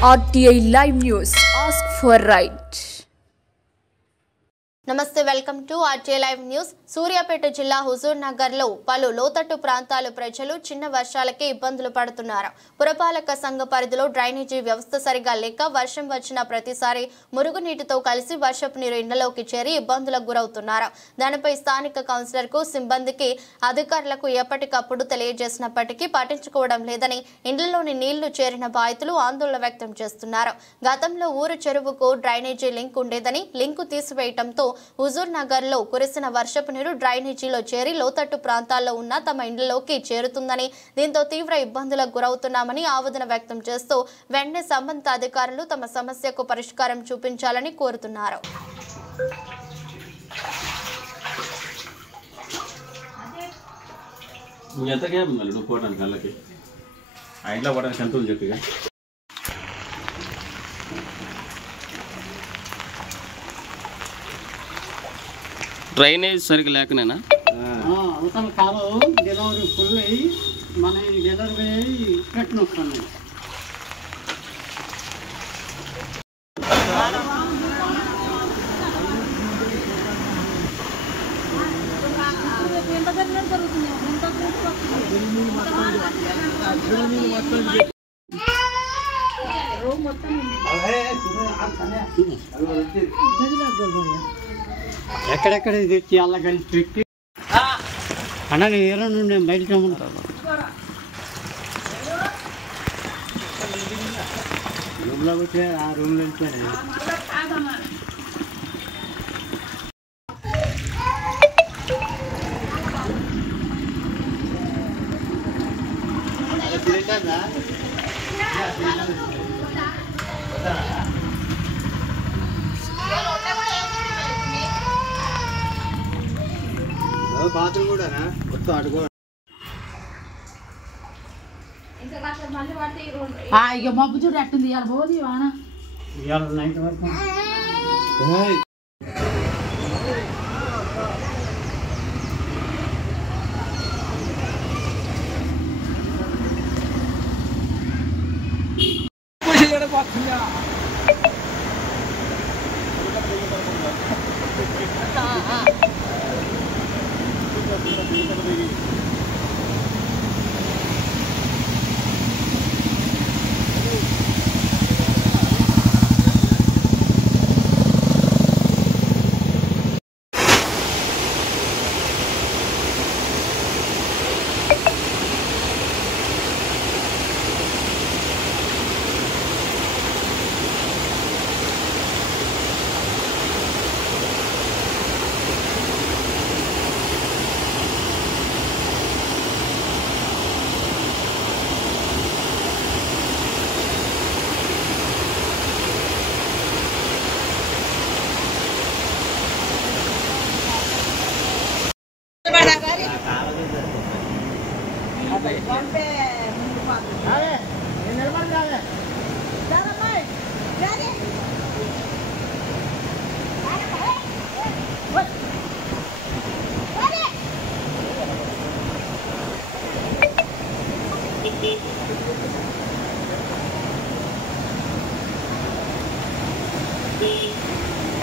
RTI Live News. Ask for right. నమస్తే welcome to RTI live news. Suryapet జిల్లా హుజూర్ నగర్ లో పలు లోతట్టు ప్రాంతాల ప్రజలు చిన్న వర్షాలకే ఇబ్బందులు పడుతున్నారు. పురపాలక సంఘ పరిధిలో డ్రైనేజీ వ్యవస్థ సరిగా లేక వర్షం వచ్చిన ప్రతిసారి మురుగునీటితో కలిసి వర్షపు నీరు ఇళ్లలోకి చేరి ఇబ్బందులకు గురవుతున్నారు. దానిపై స్థానిక కౌన్సిలర్ కు సిబ్బందికి అధికారులకు ఎప్పటికప్పుడు తెలియజేసినప్పటికీ పట్టించుకోవడం లేదని ఇండ్లలోని నీళ్లు చేరిన బాధితులు ఆందోళన వ్యక్తం చేస్తున్నారు. గతంలో ఊరు చెరువుకు డ్రైనేజీ లింక్ ఉండేదని లింకు తీసివేయడంతో హుజూర్ నగర్ లో కురిసిన వర్షపు నీరు డ్రైనేజీలో చేరి లోతట్టు ప్రాంతాల్లో ఉన్న తమ ఇండ్లలోకి చేరుతుందని, దీంతో తీవ్ర ఇబ్బందులకు గురవుతున్నామని ఆవేదన వ్యక్తం చేస్తూ వెంటనే సంబంధిత అధికారులు తమ సమస్యకు పరిష్కారం చూపించాలని కోరుతున్నారు. డ్రైనేజ్ సరిగ్గా లేకనేనా అవతల కాలం డెలివరీ ఫుల్ అయ్యి మన డెలివరీ అయ్యి కట్టిన వస్తున్నాయి. ఎక్కడెక్కడ తెచ్చి అలా కలిసి పెట్టి అలాగే ఏరో నుండి బయటకు రమ్మంటారు. రూమ్లో వచ్చే ఆ రూమ్లో వెళ్తారు. బాత్రూమ్ కూడా మొత్తం అడుగు ఇక మబ్బు చూడు అట్టుంది. ఇవాళ పోదు వాన, ఇవాళ నైట్ వరకు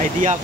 idea.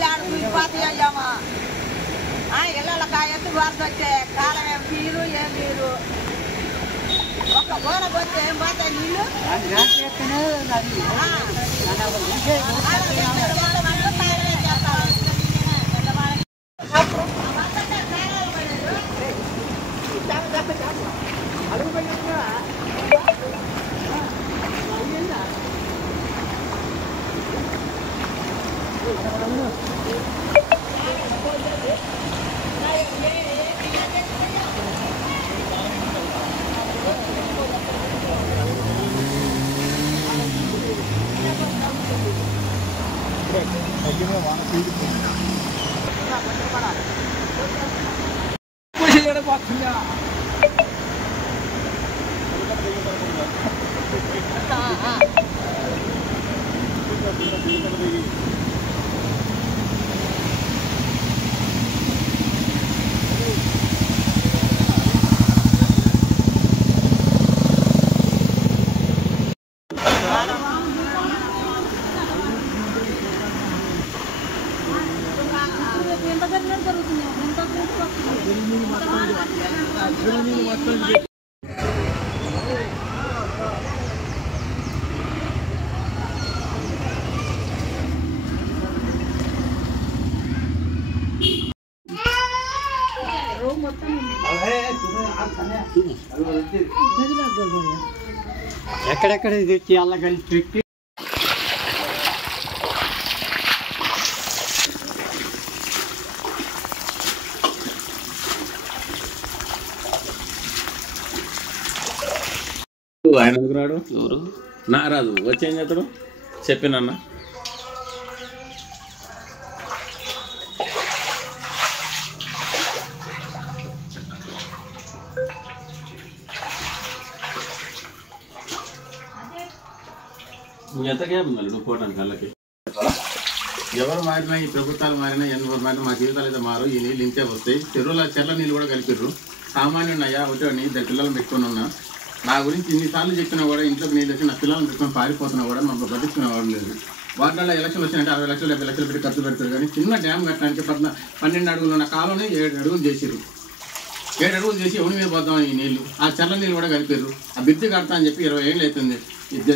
పబ్బలు ఆడ కూలిపోతాయమ్మా ఇళ్ళ ఎత్తు వరద వచ్చే కాలం ఏం తీరు ఏం తీరు ఒక్క బోనకు వచ్చే ఏం పోతాయి నీళ్ళు ఎక్కడెక్కడ తెచ్చి అలా కలిసి పెట్టి ఆయన ఎందుకు రాడు? ఎవరు నా రాదు వచ్చేం చేస్తాడు చెప్పినన్నా. ఎంత గ్యాప్ ఉండాలి నువ్వు పోవటానికి కళ్ళకి? ఎవరు మారినా ఈ ప్రభుత్వాలు మారినా ఎవరు మారినా మా జీవితాలు అయితే మారు. ఈ నీళ్ళు ఇంతే వస్తాయి. చెర్ల నీళ్ళు కూడా కలిపిర్రు. సామాన్యుడు అయ్యా ఒకటి ఇద్దరు పిల్లలు పెట్టుకుని ఉన్నా. నా గురించి ఇన్నిసార్లు చెప్పినా కూడా ఇంట్లోకి నీళ్ళు వచ్చి నా పిల్లలను పెట్టుకొని పారిపోతున్నా కూడా మమ్మల్ని పట్టించుకునేవాడు లేదు. వాటిలో ఎలక్షన్లు వచ్చినట్టు 60 లక్షలు 70 లక్షలు పెట్టి ఖర్చు పెడతారు. కానీ చిన్న డ్యామ్ కట్టడానికి 12 అడుగులు ఉన్న కాలంలో 7 అడుగులు చేసారు. 7 అడుగులు చేసి ఎవరి మీద పోద్దాం ఈ నీళ్ళు. ఆ చెర్ల నీళ్ళు కూడా కలిపారు. ఆ బ్రిడ్జి కడతా అని చెప్పి 20 ఏళ్ళు అవుతుంది.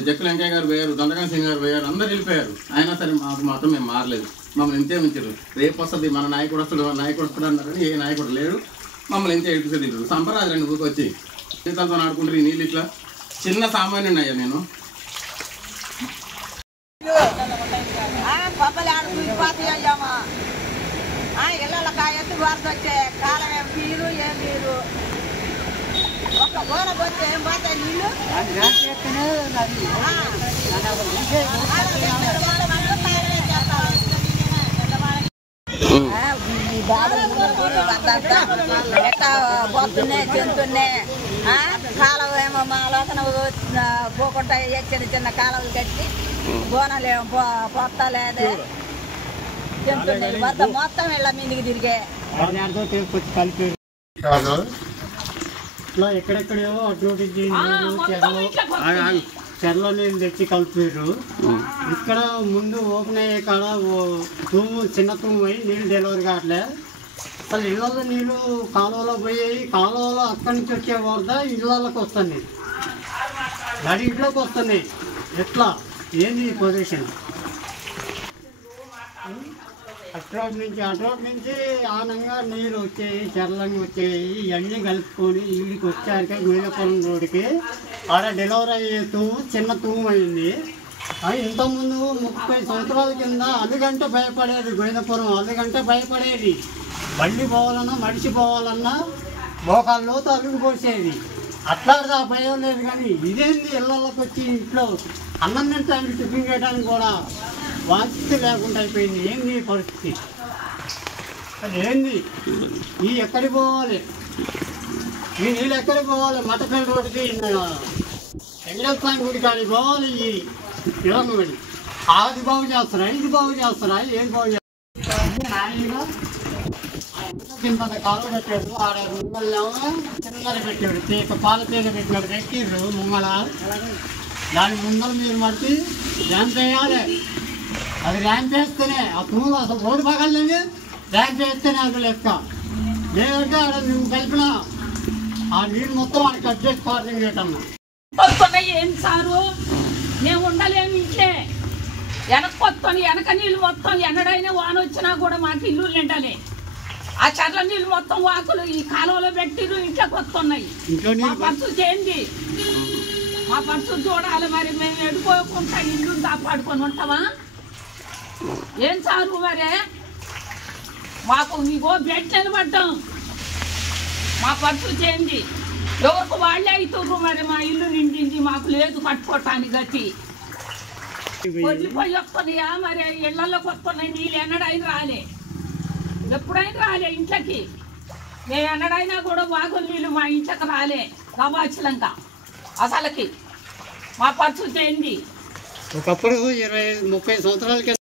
జక్కుల వెంకయ్య గారు పోయారు, దండకాన్ సింగ్ గారు పోయారు, అందరు వెళ్ళిపోయారు. అయినా సరే మాకు మాత్రం మేము మారలేదు. మమ్మల్ని ఇంతే ఉంచారు. రేపు వస్తుంది మన నాయకుడు వస్తాడు అన్నారని ఏ నాయకుడు లేడు. మమ్మల్ని ఇంతే ఎడుకుతుంది. సంపరాజు 2 ఊరికి వచ్చి జీతాలతో ఆడుకుంటారు ఈ నీళ్ళు. ఇట్లా చిన్న సామాన్యుడు అయ్యా నేను. పబ్బలు ఆడ కూలిపోతాయమ్మా ఇళ్ళ ఎత్తు వరద వచ్చే కాలం ఏం తీరు ఏం తీరు ఒక్క బోనకు వచ్చే ఏం పోతాయి నీళ్ళు ఎట్టా పోతున్నాయి చెంతున్నాయి. కాలువ ఏమో మా లోకన పోకుండా చిన్న చిన్న కాలువలు కట్టి బోనలు ఏమో పోతా లేదే చెంతున్నాయి. మొత్తం ఇళ్ళ మీదికి తిరిగే ఇట్లా ఎక్కడెక్కడో అటువంటి చెరలో నీళ్ళు తెచ్చి కలిపారు. ఇక్కడ ముందు ఓపెన్ అయ్యే కాడ చిన్న తూము అయ్యి నీళ్ళు డెలివరీ కావట్లే. అసలు ఇళ్ళల్లో నీళ్ళు కాలువలో పోయాయి. కాలువలో అక్కడి నుంచి వచ్చే వరద ఇళ్ళకి వస్తుంది, గడి ఇంట్లోకి వస్తుంది. ఎట్లా ఏంది పొజిషన్? అటు నుంచి ఆనంగా నీళ్ళు వచ్చాయి, చెర్లంగా వచ్చాయి. ఇవన్నీ కలుపుకొని ఈడికి వచ్చాక గోయినపురం రోడ్డుకి ఆడ డెలివరీ అయ్యే తూము చిన్న తూము అయింది. ఇంతకుముందు 30 సంవత్సరాల కింద అల్లుగంటే భయపడేది. గోయినపురం అల్లుగంటే భయపడేది. బండి పోవాలన్నా మడిచి పోవాలన్నా మోకాళ్ళలోతో అల్లుగు పోసేది. అట్లా ఆ భయం లేదు. కానీ ఇదేంది ఇళ్ళకి వచ్చి ఇంట్లో అన్నం తింటానికి టిఫిన్ చేయడానికి కూడా వాంఛిత లేకుండా అయిపోయింది. ఏంది పరిస్థితి? అది ఏంది? ఈ ఎక్కడికి పోవాలి? ఈ నీళ్ళు ఎక్కడికి పోవాలి? మటపల్లి రోడ్డుకి వెంకటస్వామి గుడి కాడికి పోవాలి. ఈ ఇళ్ళని అది బాగు చేస్తారా, ఇది బాగు చేస్తారా, ఏది బాగు చేస్తారా? కింద కాలువ పెట్టాడు. ఆడ ముంగళ్ళేమో చిన్నది పెట్టాడు. పాల తీగ పెట్టినాడు. పెట్టిర్రు ముంగళ. దాని ముందర మీరు మట్టి ఎంత వేయాలి? అది ర్యాంప్ వేస్తేనే ఆ తూములు అసలు రోడ్డు పగలండి ర్యాంప్ వేస్తేనే అది లెక్క లేదంటే అక్కడ నువ్వు కలిపిన ఆ నీళ్ళు మొత్తం అక్కడ కట్ చేసి పార్కింగ్ చేయటమ్మా వస్తున్నాయి ఏం సారు మేము ఉండలేము ఇంట్లో వెనక నీళ్ళు మొత్తం ఎన్నడైనా వాన వచ్చినా కూడా మాకు ఇల్లు నిండాలి ఆ చెర్ల నీళ్ళు మొత్తం వాకులు ఈ కాలువలో పెట్టిరు ఇంట్లోకి వస్తున్నాయి మా పరిస్థితి ఏంది మా పరిస్థితి చూడాలి మరి మేము ఎడుకోకుండా ఇల్లు కాపాడుకొని ఉంటామా ఏం సారు మరే మాకు మీకో బెడ్ నిలబడ్డాం మా పరిస్థితి ఏంది ఎవరికి వాళ్ళే అవుతుర్రు మరి మా ఇల్లు నిండింది మాకు లేదు కట్టుకోవటానికి గట్టి వదిలిపోయి వస్తున్నాయా మరి ఇళ్లలోకి వస్తున్నాయి నీళ్ళు ఎన్నడైనా రాలే ఎప్పుడైనా రాలే ఇంట్లోకి మేము ఎన్నడైనా కూడా బాగులు నీళ్ళు మా ఇంట్లోకి రాలే గవాచలంక అసలుకి మా పరిస్థితి ఏంది ఒకప్పుడు 20-30 సంవత్సరాలకి